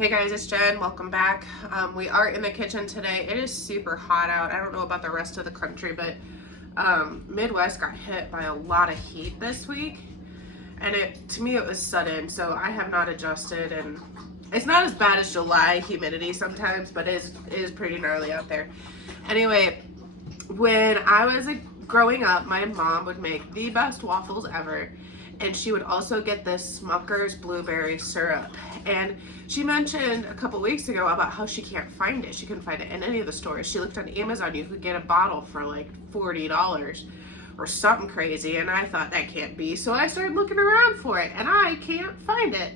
Hey guys, it's Jen. Welcome back. We are in the kitchen today. It is super hot out. I don't know about the rest of the country, but Midwest got hit by a lot of heat this week. And to me, it was sudden, so I have not adjusted. And it's not as bad as July humidity sometimes, but it is pretty gnarly out there. Anyway, when I was growing up, my mom would make the best waffles ever. And she would also get this Smucker's blueberry syrup. And she mentioned a couple weeks ago about how she can't find it. She couldn't find it in any of the stores. She looked on Amazon. You could get a bottle for like $40 or something crazy. And I thought that can't be. So I started looking around for it and I can't find it.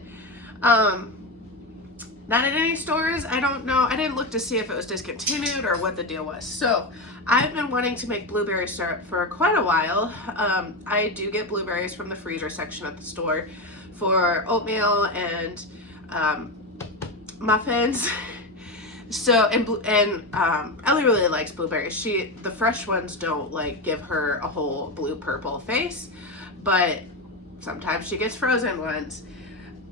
Not in any stores. I don't know. I didn't look to see if it was discontinued or what the deal was. So I've been wanting to make blueberry syrup for quite a while. I do get blueberries from the freezer section at the store for oatmeal and muffins. So Ellie really likes blueberries. The fresh ones don't like give her a whole blue purple face, but sometimes she gets frozen ones.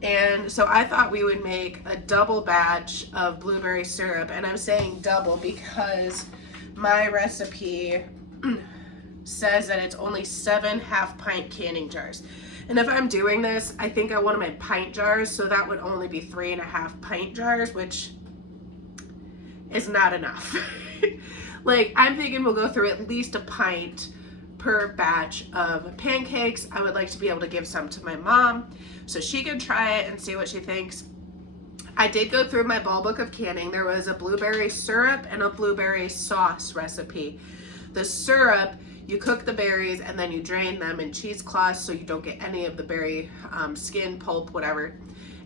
And so I thought we would make a double batch of blueberry syrup, and I'm saying double because my recipe says that it's only 7 half-pint canning jars. And if I'm doing this, I think I want them in pint jars, so that would only be 3.5 pint jars, which is not enough. Like, I'm thinking we'll go through at least a pint per batch of pancakes. I would like to be able to give some to my mom so she can try it and see what she thinks. I did go through my ball book of canning. There was a blueberry syrup and a blueberry sauce recipe. The syrup, you cook the berries and then you drain them in cheesecloths so you don't get any of the berry skin, pulp, whatever.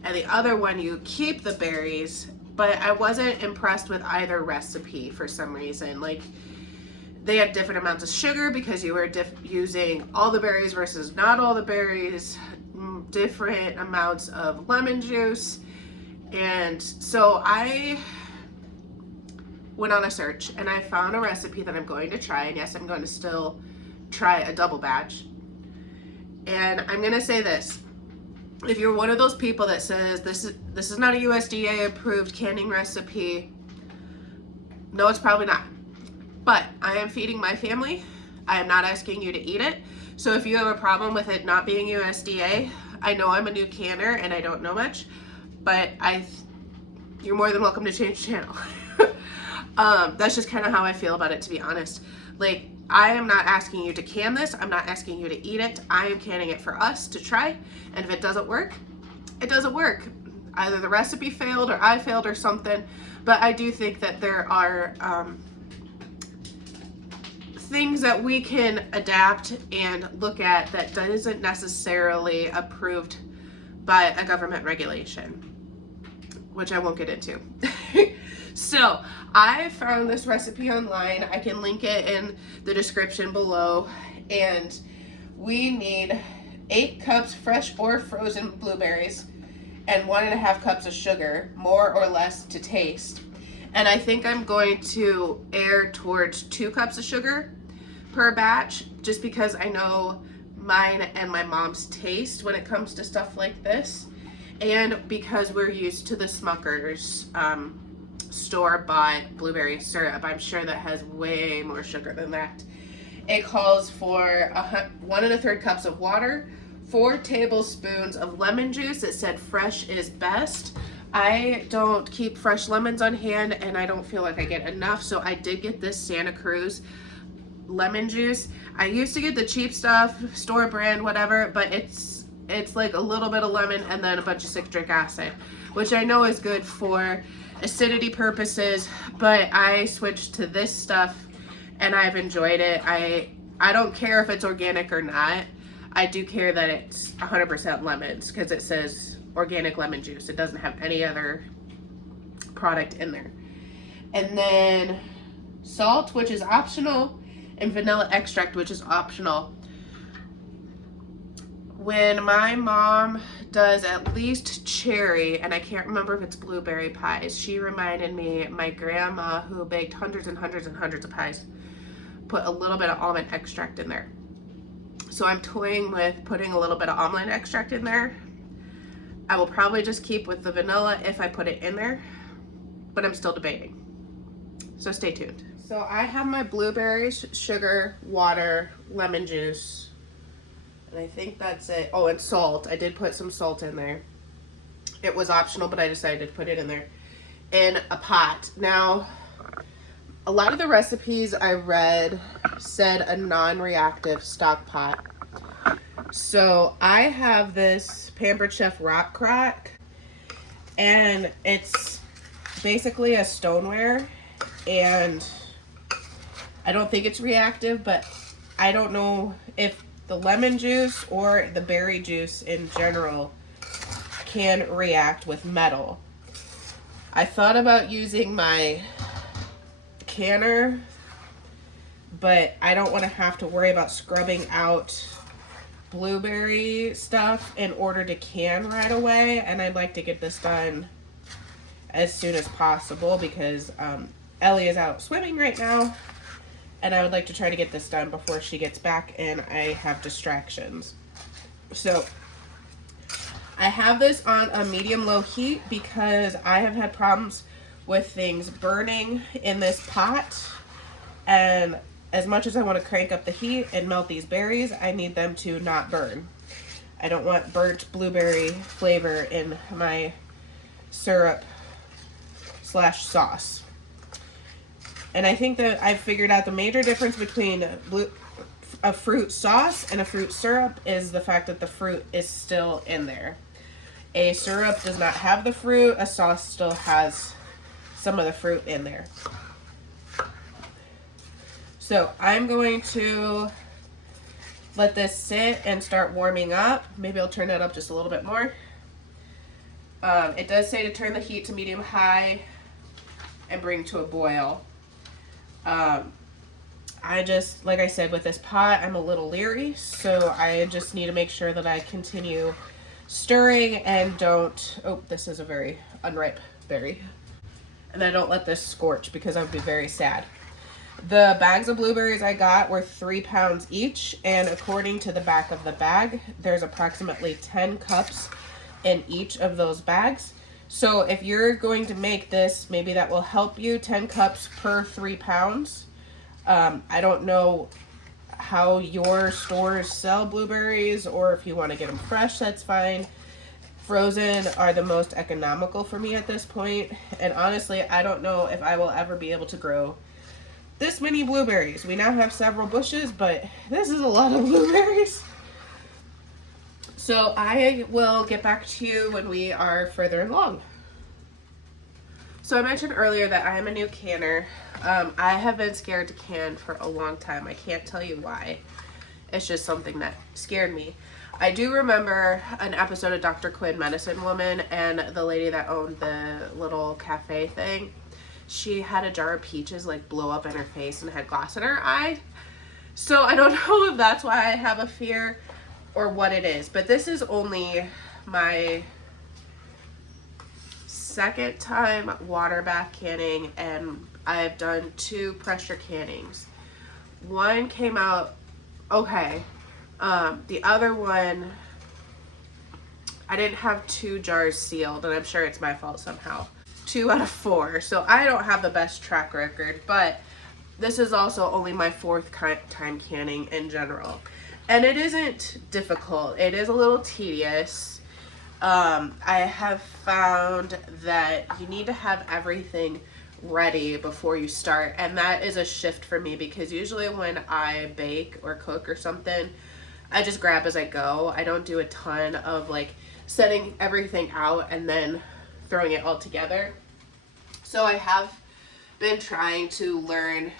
And the other one, you keep the berries, but I wasn't impressed with either recipe for some reason. Like, they had different amounts of sugar because you were using all the berries versus not all the berries, different amounts of lemon juice. And so I went on a search and I found a recipe that I'm going to try. And yes, I'm going to still try a double batch. And I'm going to say this. If you're one of those people that says this is not a USDA approved canning recipe, no, it's probably not. But I am feeding my family. I am not asking you to eat it. So if you have a problem with it not being USDA, I know I'm a new canner and I don't know much, but you're more than welcome to change channel. That's just kind of how I feel about it, to be honest. Like, I am not asking you to can this. I'm not asking you to eat it. I am canning it for us to try. And if it doesn't work, it doesn't work. Either the recipe failed or I failed or something. But I do think that there are things that we can adapt and look at that isn't necessarily approved by a government regulation, which I won't get into. So I found this recipe online. I can link it in the description below. And we need 8 cups fresh or frozen blueberries and 1.5 cups of sugar, more or less to taste. And I think I'm going to err towards 2 cups of sugar per batch, just because I know mine and my mom's taste when it comes to stuff like this. And because we're used to the Smucker's store-bought blueberry syrup, I'm sure that has way more sugar than that. It calls for 1 1/3 cups of water, 4 tablespoons of lemon juice. It said fresh is best. I don't keep fresh lemons on hand and I don't feel like I get enough, so I did get this Santa Cruz lemon juice. I used to get the cheap stuff, store brand, whatever, but it's like a little bit of lemon and then a bunch of citric acid, which I know is good for acidity purposes, but I switched to this stuff and I've enjoyed it. I don't care if it's organic or not. I do care that it's 100% lemons because it says organic lemon juice. It doesn't have any other product in there. And then salt, which is optional, and vanilla extract, which is optional. When my mom does at least cherry, and I can't remember if it's blueberry pies, she reminded me, my grandma, who baked hundreds and hundreds and hundreds of pies, put a little bit of almond extract in there. So I'm toying with putting a little bit of almond extract in there. I will probably just keep with the vanilla if I put it in there, but I'm still debating. So stay tuned. So I have my blueberries, sugar, water, lemon juice, and I think that's it. Oh, and salt. I did put some salt in there. It was optional, but I decided to put it in there. In a pot. Now, a lot of the recipes I read said a non-reactive stock pot. So I have this Pampered Chef Rock Crock, and it's basically a stoneware, and I don't think it's reactive, but I don't know if the lemon juice or the berry juice in general can react with metal. I thought about using my canner, but I don't want to have to worry about scrubbing out blueberry stuff in order to can right away, and I'd like to get this done as soon as possible because Ellie is out swimming right now, and I would like to try to get this done before she gets back and I have distractions. So I have this on a medium-low heat because I have had problems with things burning in this pot, and as much as I want to crank up the heat and melt these berries, I need them to not burn. I don't want burnt blueberry flavor in my syrup slash sauce. And I think that I've figured out the major difference between a fruit sauce and a fruit syrup is the fact that the fruit is still in there. A syrup does not have the fruit, a sauce still has some of the fruit in there. So I'm going to let this sit and start warming up. Maybe I'll turn that up just a little bit more. It does say to turn the heat to medium high and bring to a boil. I just, like I said, with this pot, I'm a little leery, so I just need to make sure that I continue stirring and don't, oh, this is a very unripe berry, and I don't let this scorch because I would be very sad. The bags of blueberries I got were 3 pounds each, and according to the back of the bag, there's approximately 10 cups in each of those bags. So if you're going to make this, maybe that will help you, 10 cups per 3 pounds. I don't know how your stores sell blueberries, or if you want to get them fresh, that's fine. Frozen are the most economical for me at this point, and honestly, I don't know if I will ever be able to grow this many blueberries. We now have several bushes, but this is a lot of blueberries. So I will get back to you when we are further along. So I mentioned earlier that I am a new canner. I have been scared to can for a long time. I can't tell you why. It's just something that scared me. I do remember an episode of Dr. Quinn, Medicine Woman, and the lady that owned the little cafe thing. She had a jar of peaches like blow up in her face and had glass in her eye. So I don't know if that's why I have a fear or what it is. But this is only my second time water bath canning, and I've done 2 pressure cannings. One came out okay. The other one, I didn't have 2 jars sealed, and I'm sure it's my fault somehow. 2 out of 4, so I don't have the best track record, but this is also only my 4th time canning in general. And it isn't difficult. It is a little tedious. I have found that you need to have everything ready before you start, and that is a shift for me because usually when I bake or cook or something, I just grab as I go. I don't do a ton of like setting everything out and then throwing it all together. So I have been trying to learn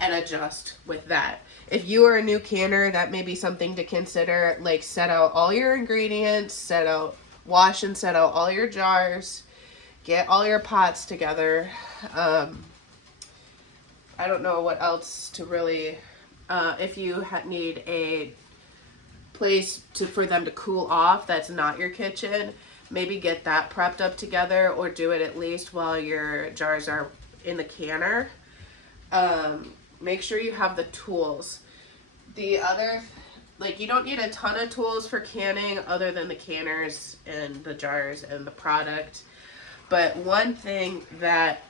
and adjust with that. If you are a new canner, that may be something to consider. Like, set out all your ingredients, wash and set out all your jars, get all your pots together. I don't know what else to really, if you need a place for them to cool off that's not your kitchen, maybe get that prepped up together, or do it at least while your jars are in the canner. Make sure you have the tools. The other like, you don't need a ton of tools for canning other than the canners and the jars and the product. But one thing that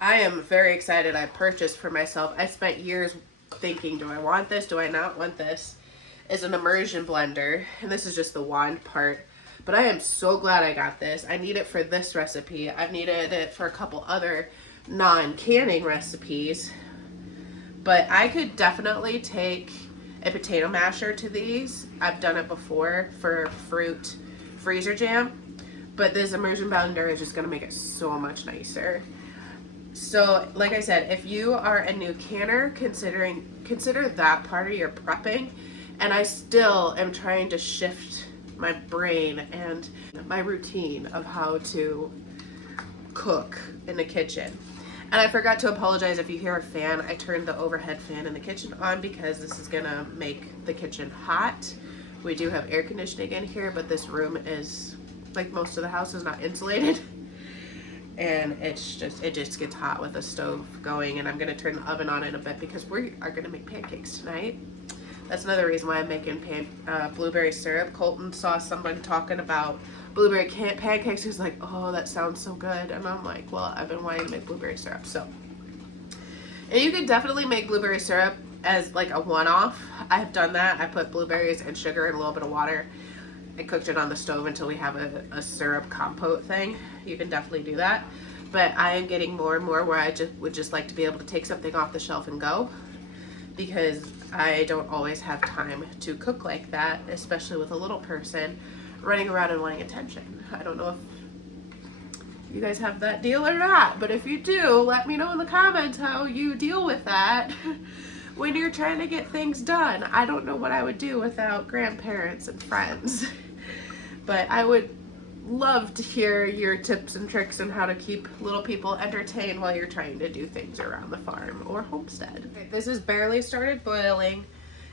I am very excited I purchased for myself, I spent years thinking, do I want this? Do I not want this? Is an immersion blender. And this is just the wand part. But I am so glad I got this. I need it for this recipe. I've needed it for a couple other non-canning recipes. But I could definitely take a potato masher to these. I've done it before for fruit freezer jam. But this immersion blender is just going to make it so much nicer. So, like I said, if you are a new canner, consider that part of your prepping. And I still am trying to shift my brain and my routine of how to cook in the kitchen. And I forgot to apologize if you hear a fan. I turned the overhead fan in the kitchen on because this is gonna make the kitchen hot. We do have air conditioning in here, but this room is, like most of the house, is not insulated. And it just gets hot with the stove going. And I'm gonna turn the oven on in a bit because we are gonna make pancakes tonight. That's another reason why I'm making blueberry syrup. Colton saw someone talking about blueberry pancakes. He was like, oh, that sounds so good. And I'm like, well, I've been wanting to make blueberry syrup. So, and you can definitely make blueberry syrup as like a one-off. I've done that. I put blueberries and sugar and a little bit of water. I cooked it on the stove until we have a syrup compote thing. You can definitely do that. But I am getting more and more where I would just like to be able to take something off the shelf and go, because I don't always have time to cook like that, especially with a little person running around and wanting attention. I don't know if you guys have that deal or not, but if you do, let me know in the comments how you deal with that when you're trying to get things done. I don't know what I would do without grandparents and friends, but I would love to hear your tips and tricks on how to keep little people entertained while you're trying to do things around the farm or homestead. Okay, this has barely started boiling.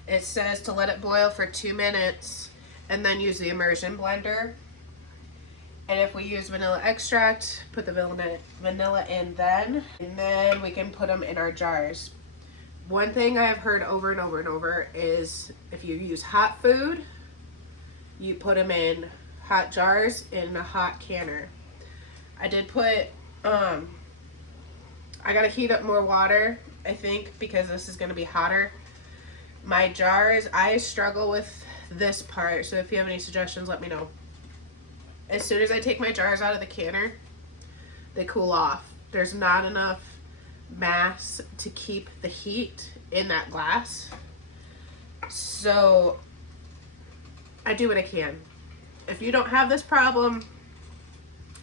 It says to let it boil for 2 minutes and then use the immersion blender. And if we use vanilla extract, put the vanilla in then, and then we can put them in our jars. One thing I have heard over and over and over is if you use hot food, you put them in hot jars in a hot canner. I did put, I gotta heat up more water, I think, because this is gonna be hotter. My jars, I struggle with this part, so if you have any suggestions, let me know. As soon as I take my jars out of the canner, they cool off. There's not enough mass to keep the heat in that glass. So I do what I can. If you don't have this problem,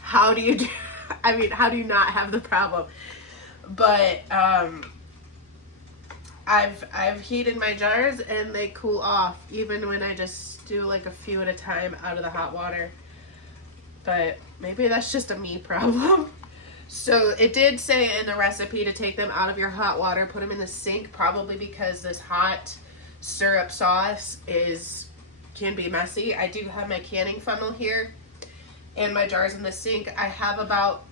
how do you do, I mean, how do you not have the problem? But I've heated my jars and they cool off even when I just do like a few at a time out of the hot water. But maybe that's just a me problem. So it did say in the recipe to take them out of your hot water, put them in the sink, probably because this hot syrup sauce can be messy. I do have my canning funnel here and my jars in the sink. I have about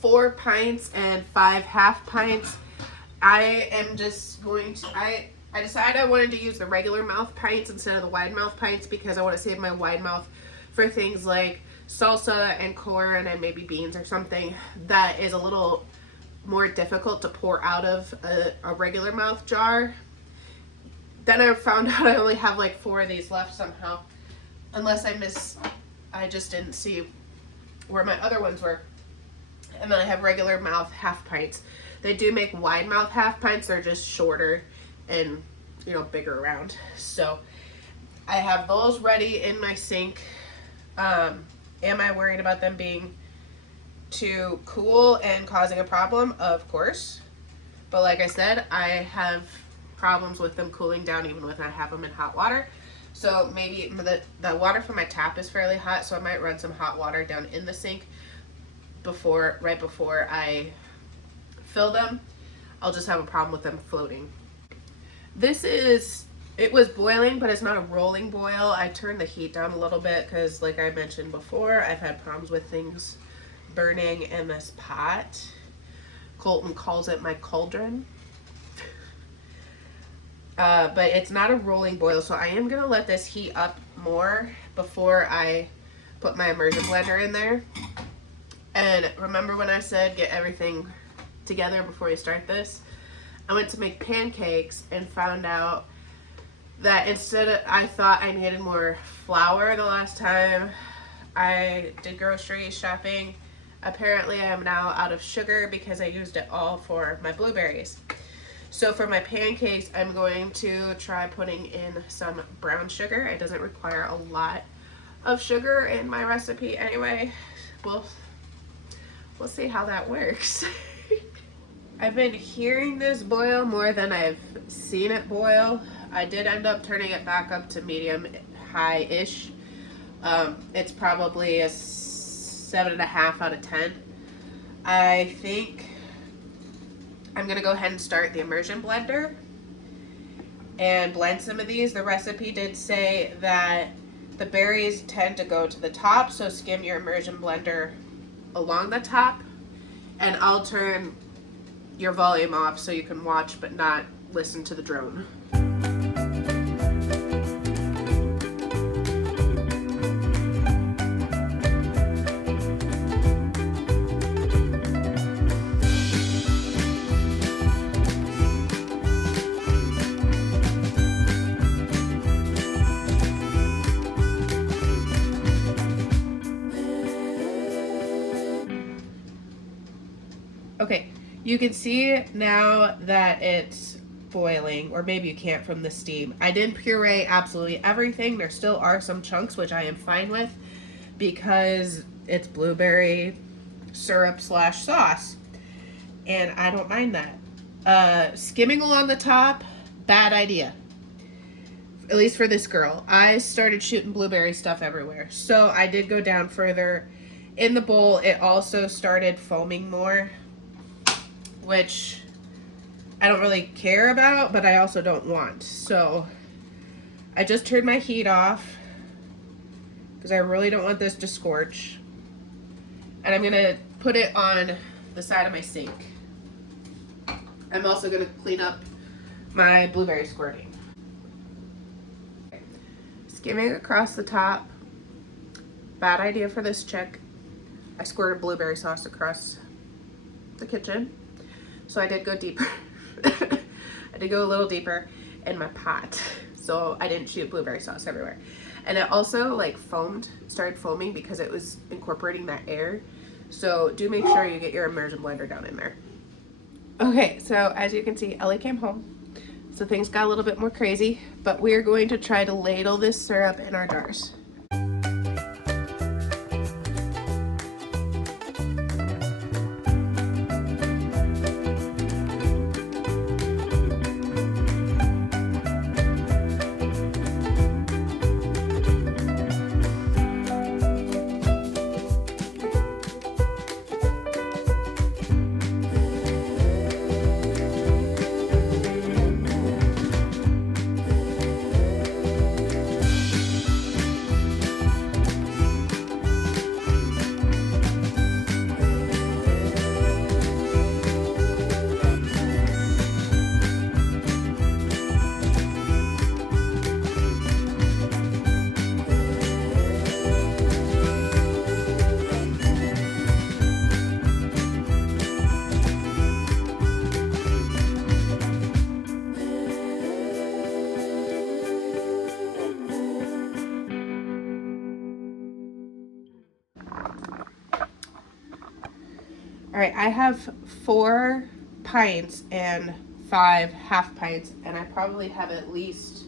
4 pints and 5 half pints. I am just going to, I decided I wanted to use the regular mouth pints instead of the wide mouth pints because I want to save my wide mouth for things like salsa and corn and maybe beans or something that is a little more difficult to pour out of a regular mouth jar. Then I found out I only have like 4 of these left somehow, unless I just didn't see where my other ones were. And then I have regular mouth half pints. They do make wide mouth half pints. They're just shorter and, you know, bigger around. So I have those ready in my sink. Am I worried about them being too cool and causing a problem? Of course. But like I said, I have problems with them cooling down even when I have them in hot water. So maybe the water from my tap is fairly hot, so I might run some hot water down in the sink right before I fill them. I'll just have a problem with them floating. It was boiling, but it's not a rolling boil. I turned the heat down a little bit because, like I mentioned before, I've had problems with things burning in this pot. Colton calls it my cauldron. But it's not a rolling boil, so I am gonna let this heat up more before I put my immersion blender in there. And remember when I said get everything together before you start this? I went to make pancakes and found out that I thought I needed more flour the last time I did grocery shopping. Apparently I am now out of sugar because I used it all for my blueberries. So for my pancakes, I'm going to try putting in some brown sugar. It doesn't require a lot of sugar in my recipe anyway. We'll see how that works. I've been hearing this boil more than I've seen it boil. I did end up turning it back up to medium high-ish. It's probably a 7.5 out of 10. I think I'm gonna go ahead and start the immersion blender and blend some of these. The recipe did say that the berries tend to go to the top, so skim your immersion blender along the top, and I'll turn your volume off so you can watch but not listen to the drone. Okay, you can see now that it's boiling, or maybe you can't from the steam. I didn't puree absolutely everything. There still are some chunks, which I am fine with because it's blueberry syrup / sauce, and I don't mind that. Skimming along the top, bad idea. At least for this girl. I started shooting blueberry stuff everywhere. So I did go down further in the bowl. It also started foaming more, which I don't really care about, but I also don't want. So I just turned my heat off because I really don't want this to scorch. And I'm gonna put it on the side of my sink. I'm also gonna clean up my blueberry squirting. Skimming across the top, bad idea for this chick. I squirted blueberry sauce across the kitchen. So I did go deeper. I did go a little deeper in my pot. So I didn't shoot blueberry sauce everywhere. And it also like started foaming because it was incorporating that air. So do make sure you get your immersion blender down in there. Okay, so as you can see, Ellie came home. So things got a little bit more crazy, but we're going to try to ladle this syrup in our jars. All right, I have 4 pints and 5 half pints, and I probably have at least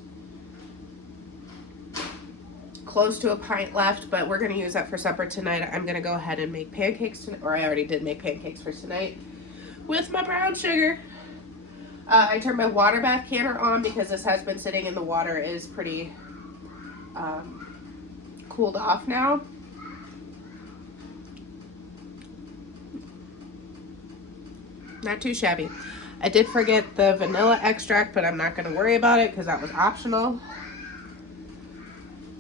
close to a pint left, but we're gonna use that for supper tonight. I'm gonna go ahead and make pancakes tonight, or I already did make pancakes for tonight with my brown sugar. I turned my water bath canner on because this has been sitting in the water. It is pretty cooled off now. Not too shabby. I did forget the vanilla extract, but I'm not going to worry about it because that was optional.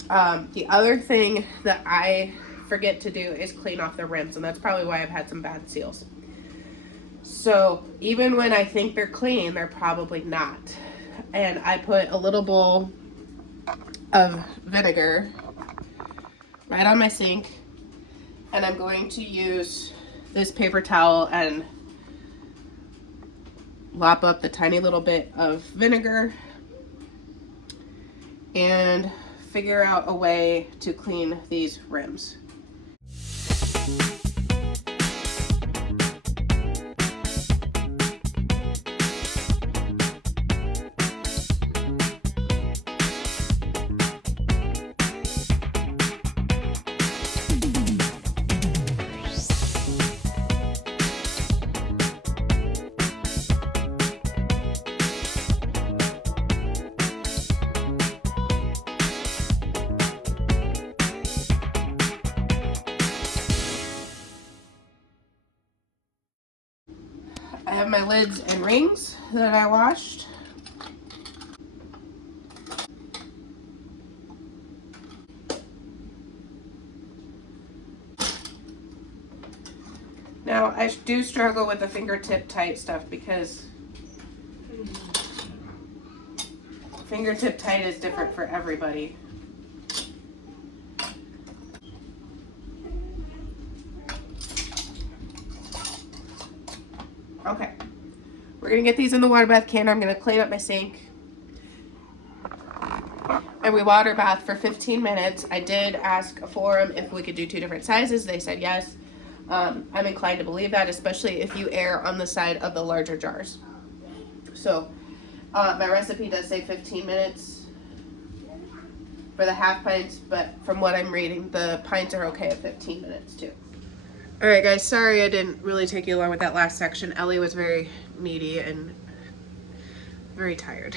The other thing that I forget to do is clean off the rims, and that's probably why I've had some bad seals. So even when I think they're clean, they're probably not. and I put a little bowl of vinegar right on my sink, and I'm going to use this paper towel and lap up the tiny little bit of vinegar and figure out a way to clean these rims. I have my lids and rings that I washed. Now, I do struggle with the fingertip tight stuff because fingertip tight is different for everybody. Okay, we're gonna get these in the water bath can. I'm gonna clean up my sink. And we water bath for 15 minutes. I did ask a forum if we could do 2 different sizes. They said yes. I'm inclined to believe that, especially if you err on the side of the larger jars. So my recipe does say 15 minutes for the half pints, but from what I'm reading, the pints are okay at 15 minutes too. All right, guys, sorry I didn't really take you along with that last section. Ellie was very needy and very tired.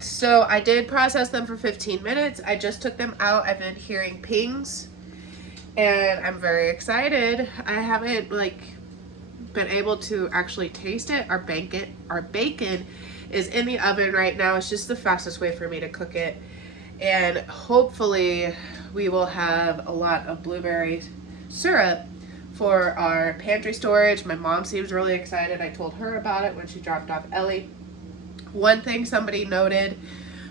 So I did process them for 15 minutes. I just took them out. I've been hearing pings and I'm very excited. I haven't been able to actually taste it. Our bacon is in the oven right now. It's just the fastest way for me to cook it. And hopefully we will have a lot of blueberry syrup for our pantry storage. My mom seems really excited. I told her about it when she dropped off Ellie. One thing somebody noted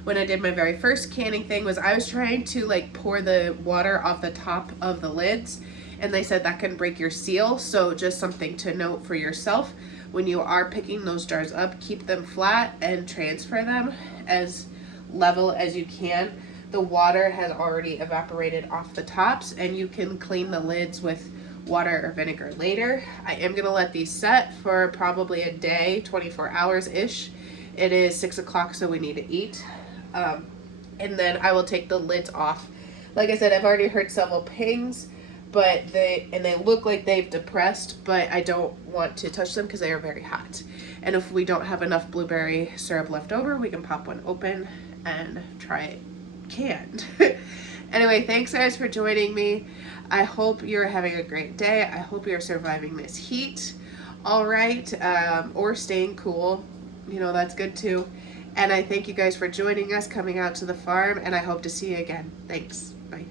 when I did my very first canning thing was I was trying to pour the water off the top of the lids, and they said that can break your seal. So just something to note for yourself when you are picking those jars up, keep them flat and transfer them as level as you can. The water has already evaporated off the tops, and you can clean the lids with water or vinegar later. I am gonna let these set for probably a day, 24 hours ish. It is 6 o'clock, so we need to eat. And then I will take the lids off. Like I said, I've already heard several pings, but they look like they've depressed, but I don't want to touch them because they are very hot. And if we don't have enough blueberry syrup left over, we can pop one open and try it canned. Anyway, thanks guys for joining me. I hope you're having a great day. I hope you're surviving this heat all right, or staying cool. You know, that's good too. And I thank you guys for joining us, coming out to the farm, and I hope to see you again. Thanks. Bye.